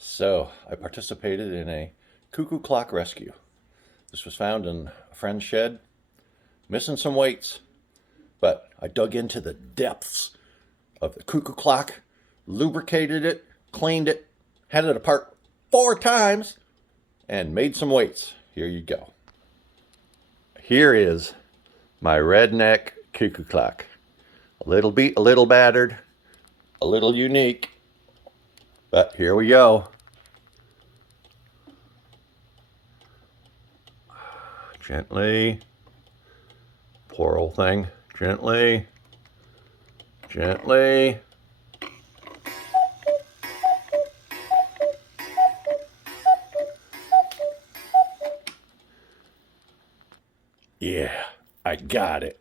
So, I participated in a cuckoo clock rescue. This was found in a friend's shed, missing some weights, but I dug into the depths of the cuckoo clock, lubricated it, cleaned it, had it apart 4 times, and made some weights. Here you go. Here is my Redneck cuckoo clock. A little beat, a little battered, a little unique, but here we go. Gently. Poor old thing. Gently. Gently. Yeah, I got it.